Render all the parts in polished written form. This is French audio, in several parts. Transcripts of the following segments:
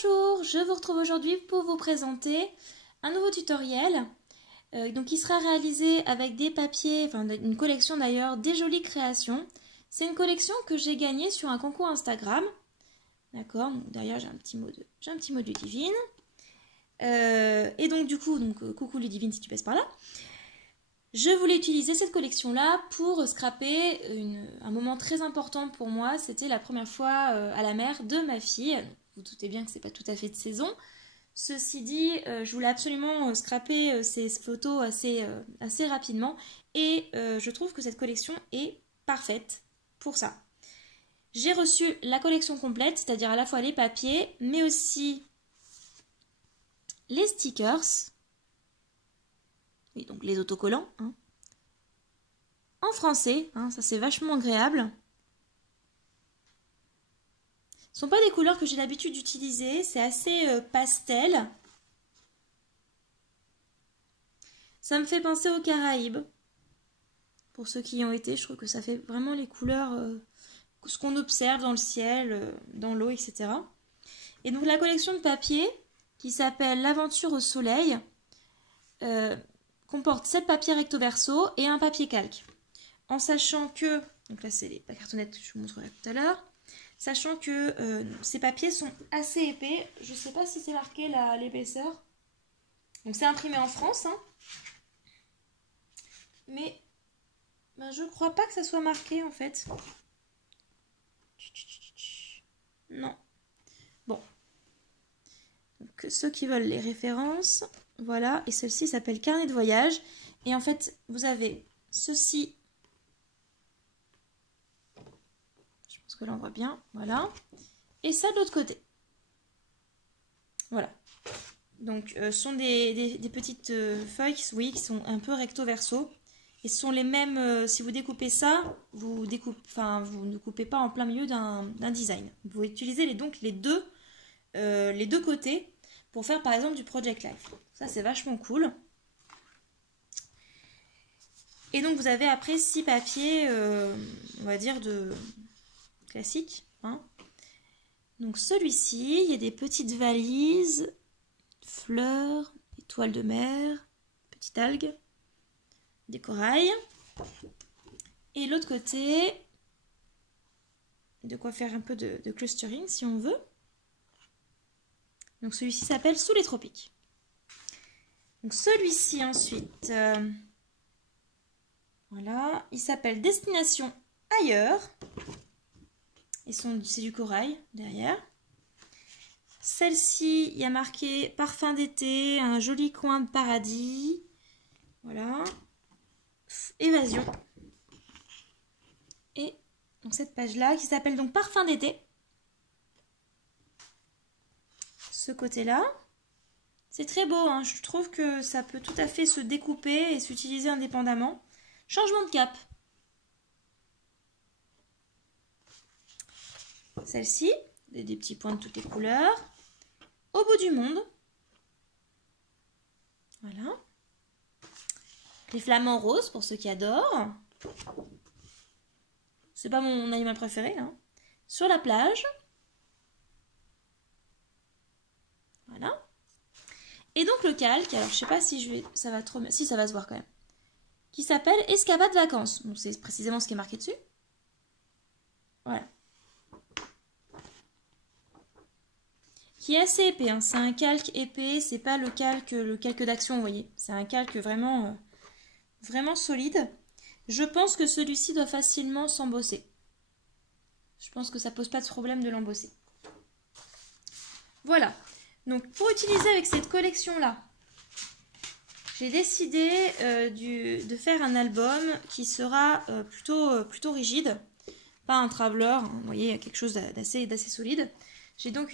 Bonjour, je vous retrouve aujourd'hui pour vous présenter un nouveau tutoriel qui sera réalisé avec des papiers, enfin une collection d'ailleurs, des jolies créations. C'est une collection que j'ai gagnée sur un concours Instagram. D'accord, derrière j'ai un petit mot de Ludivine. Et donc du coup, coucou Ludivine si tu passes par là. Je voulais utiliser cette collection-là pour scraper un moment très important pour moi. C'était la première fois à la mer de ma fille. Vous doutez bien que c'est pas tout à fait de saison. Ceci dit, je voulais absolument scraper ces photos assez rapidement. Et je trouve que cette collection est parfaite pour ça. J'ai reçu la collection complète, c'est-à-dire à la fois les papiers, mais aussi les stickers. Oui, donc les autocollants, hein. En français, hein, ça c'est vachement agréable. Ce ne sont pas des couleurs que j'ai l'habitude d'utiliser, c'est assez pastel. Ça me fait penser aux Caraïbes. Pour ceux qui y ont été, je trouve que ça fait vraiment les couleurs, ce qu'on observe dans le ciel, dans l'eau, etc. Et donc la collection de papier, qui s'appelle L'aventure au soleil, comporte 7 papiers recto verso et un papier calque. En sachant que, donc là c'est la cartonnette que je vous montrerai tout à l'heure, sachant que ces papiers sont assez épais, je ne sais pas si c'est marqué l'épaisseur, donc c'est imprimé en France, hein. Mais je ne crois pas que ça soit marqué en fait. Non. Bon. Donc ceux qui veulent les références, voilà, et celle-ci s'appelle Carnet de voyage, et en fait vous avez ceci. Que l'on voit bien, voilà, et ça de l'autre côté, voilà. Donc ce sont des petites feuilles oui, qui sont un peu recto verso, et ce sont les mêmes, si vous découpez ça, vous ne coupez pas en plein milieu d'un design. Vous pouvez utiliser donc les deux côtés pour faire par exemple du Project Life. Ça c'est vachement cool. Et donc vous avez après 6 papiers, on va dire de classique, hein. Donc celui-ci, il y a des petites valises, fleurs, étoiles de mer, petites algues, des corails. Et l'autre côté, de quoi faire un peu de clustering si on veut. Donc celui-ci s'appelle Sous les tropiques. Donc celui-ci ensuite, voilà, il s'appelle Destination ailleurs. Et c'est du corail derrière. Celle-ci, il y a marqué Parfum d'été, un joli coin de paradis. Voilà. Évasion. Et donc cette page-là qui s'appelle donc Parfum d'été. Ce côté-là. C'est très beau, hein. Je trouve que ça peut tout à fait se découper et s'utiliser indépendamment. Changement de cap. Celle-ci, des petits points de toutes les couleurs. Au bout du monde. Voilà. Les flamants roses, pour ceux qui adorent. C'est pas mon animal préféré, hein. Sur la plage. Voilà. Et donc le calque, alors je sais pas si ça va trop... Si, ça va se voir quand même. Qui s'appelle Escapade vacances. Donc c'est précisément ce qui est marqué dessus. Voilà. Qui est assez épais, hein. C'est un calque épais, c'est pas le calque d'action, vous voyez. C'est un calque vraiment, vraiment solide. Je pense que celui-ci doit facilement s'embosser. Je pense que ça pose pas de problème de l'embosser. Voilà. Donc pour utiliser avec cette collection-là, j'ai décidé de faire un album qui sera plutôt rigide. Pas un traveler, hein, vous voyez, quelque chose d'assez solide. J'ai donc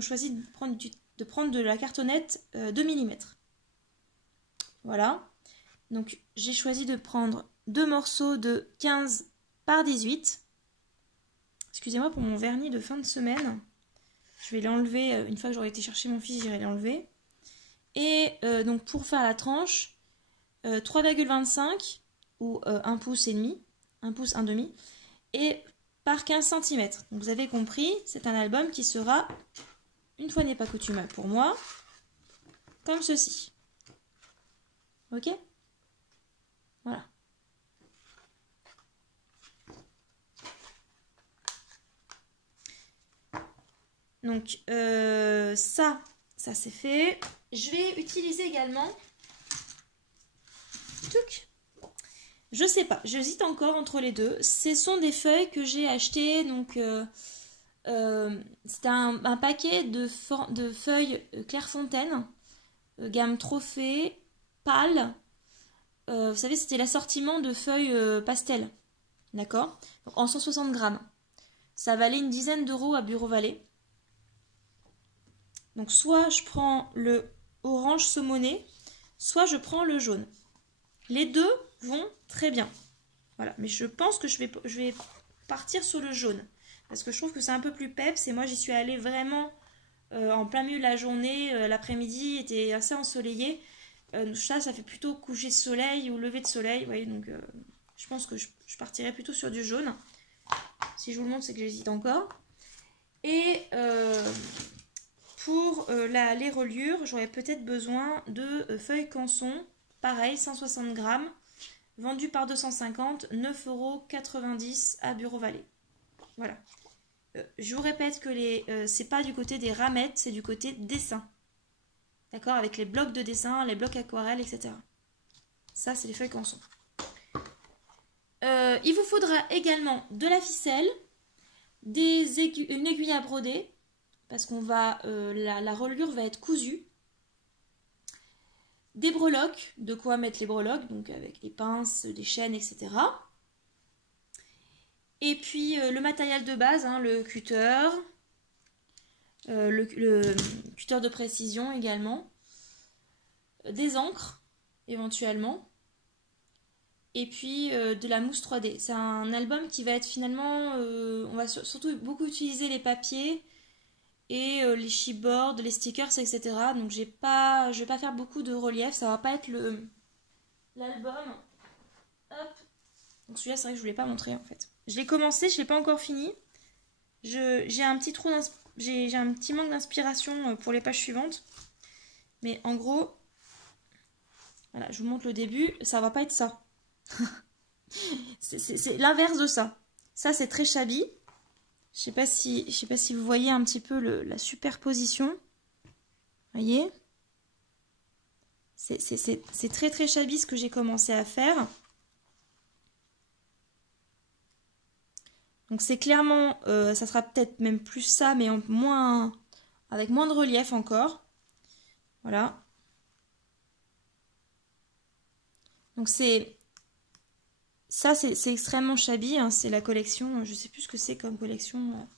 choisi de prendre de la cartonnette 2 mm. Voilà. Donc j'ai choisi de prendre 2 morceaux de 15 par 18. Excusez-moi pour mon vernis de fin de semaine. Je vais l'enlever, une fois que j'aurai été chercher mon fils, j'irai l'enlever. Et donc pour faire la tranche, 3,25 ou 1 pouce et demi, 1 pouce, 1 demi. Et par 15 cm. Donc vous avez compris, c'est un album qui sera une fois n'est pas coutume pour moi, comme ceci. Ok? Voilà. Donc, ça c'est fait. Je vais utiliser également... Tuc. Je sais pas, j'hésite encore entre les deux. Ce sont des feuilles que j'ai achetées, donc... c'était un paquet de feuilles Clairefontaine, gamme trophée, pâle. Vous savez, c'était l'assortiment de feuilles pastel. D'accord? En 160 grammes. Ça valait une dizaine d'euros à Bureau Vallée. Donc soit je prends le orange saumoné, soit je prends le jaune. Les deux vont très bien. Voilà, mais je pense que je vais partir sur le jaune. Parce que je trouve que c'est un peu plus peps. Et moi, j'y suis allée vraiment en plein milieu de la journée. L'après-midi était assez ensoleillé. Ça fait plutôt coucher de soleil ou lever de soleil. Vous voyez, donc je pense que je partirai plutôt sur du jaune. Si je vous le montre, c'est que j'hésite encore. Et pour les reliures, j'aurais peut-être besoin de feuilles canson. Pareil, 160 grammes. Vendu par 250, 9,90 € à Bureau Vallée. Voilà. Je vous répète que c'est pas du côté des ramettes, c'est du côté dessin. D'accord? Avec les blocs de dessin, les blocs aquarelles, etc. Ça, c'est les feuilles canson. Il vous faudra également de la ficelle, une aiguille à broder, parce qu'on va la reliure va être cousue. Des breloques, de quoi mettre les breloques, donc avec les pinces, des chaînes, etc. Et puis le matériel de base, hein, le cutter, le cutter de précision également, des encres éventuellement, et puis de la mousse 3D. C'est un album qui va être finalement, on va surtout beaucoup utiliser les papiers et les chipboards, les stickers, etc. Donc je vais pas faire beaucoup de relief, ça va pas être l'album. Hop. Donc celui-là, c'est vrai que je voulais pas montrer en fait. Je l'ai commencé, je l'ai pas encore fini. J'ai un petit j'ai un petit manque d'inspiration pour les pages suivantes. Mais en gros, voilà, je vous montre le début, ça va pas être ça. C'est l'inverse de ça. Ça, c'est très shabby. Je sais pas si vous voyez un petit peu la superposition. Vous voyez? C'est très très shabby ce que j'ai commencé à faire. Donc c'est clairement, ça sera peut-être même plus ça, mais avec moins de relief encore. Voilà. Donc ça c'est extrêmement shabby, hein, c'est la collection, je sais plus ce que c'est comme collection,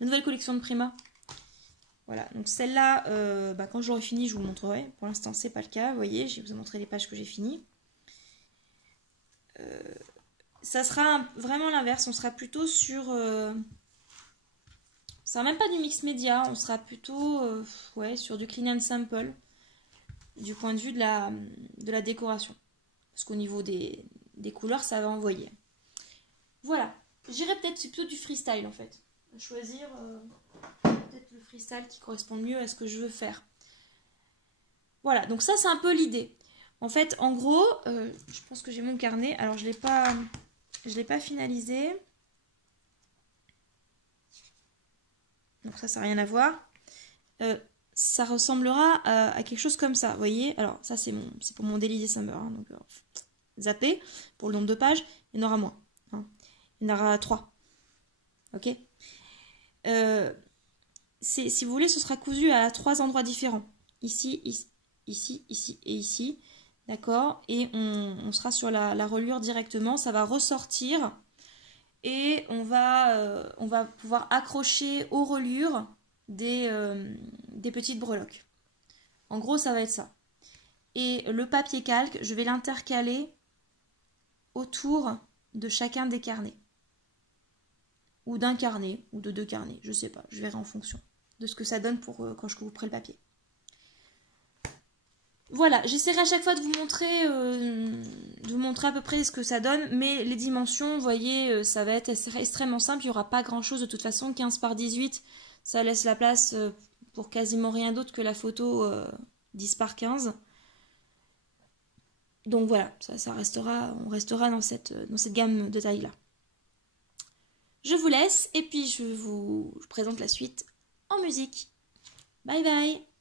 la nouvelle collection de Prima. Voilà, donc celle-là, quand j'aurai fini, je vous montrerai. Pour l'instant, c'est pas le cas, vous voyez, je vais vous montrer les pages que j'ai finies. Ça sera vraiment l'inverse, on sera plutôt sur... ça sera même pas du mix média, on sera plutôt sur du clean and sample, du point de vue de la décoration. Parce qu'au niveau des couleurs, ça va envoyer. Voilà, j'irai peut-être plutôt du freestyle en fait. Choisir peut-être le freestyle qui correspond mieux à ce que je veux faire. Voilà, donc ça c'est un peu l'idée. En fait, en gros, je pense que j'ai mon carnet. Alors je l'ai pas finalisé. Donc ça n'a rien à voir. Ça ressemblera à quelque chose comme ça, vous voyez. Alors ça c'est pour mon Daily December. Hein, donc zappé, pour le nombre de pages, il y en aura moins. Hein. Il y en aura 3. Ok. Si vous voulez, ce sera cousu à 3 endroits différents. Ici, ici et ici. D'accord. Et on sera sur la reliure directement. Ça va ressortir. Et on va pouvoir accrocher aux reliures des petites breloques. En gros, ça va être ça. Et le papier calque, je vais l'intercaler autour de chacun des carnets. Ou d'un carnet, ou de 2 carnets, je sais pas. Je verrai en fonction de ce que ça donne pour quand je couperai le papier. Voilà, j'essaierai à chaque fois de vous montrer à peu près ce que ça donne, mais les dimensions, vous voyez, ça va être extrêmement simple, il n'y aura pas grand chose de toute façon, 15 par 18, ça laisse la place pour quasiment rien d'autre que la photo 10 par 15. Donc voilà, on restera dans cette gamme de taille là. Je vous laisse et puis je vous présente la suite en musique. Bye bye!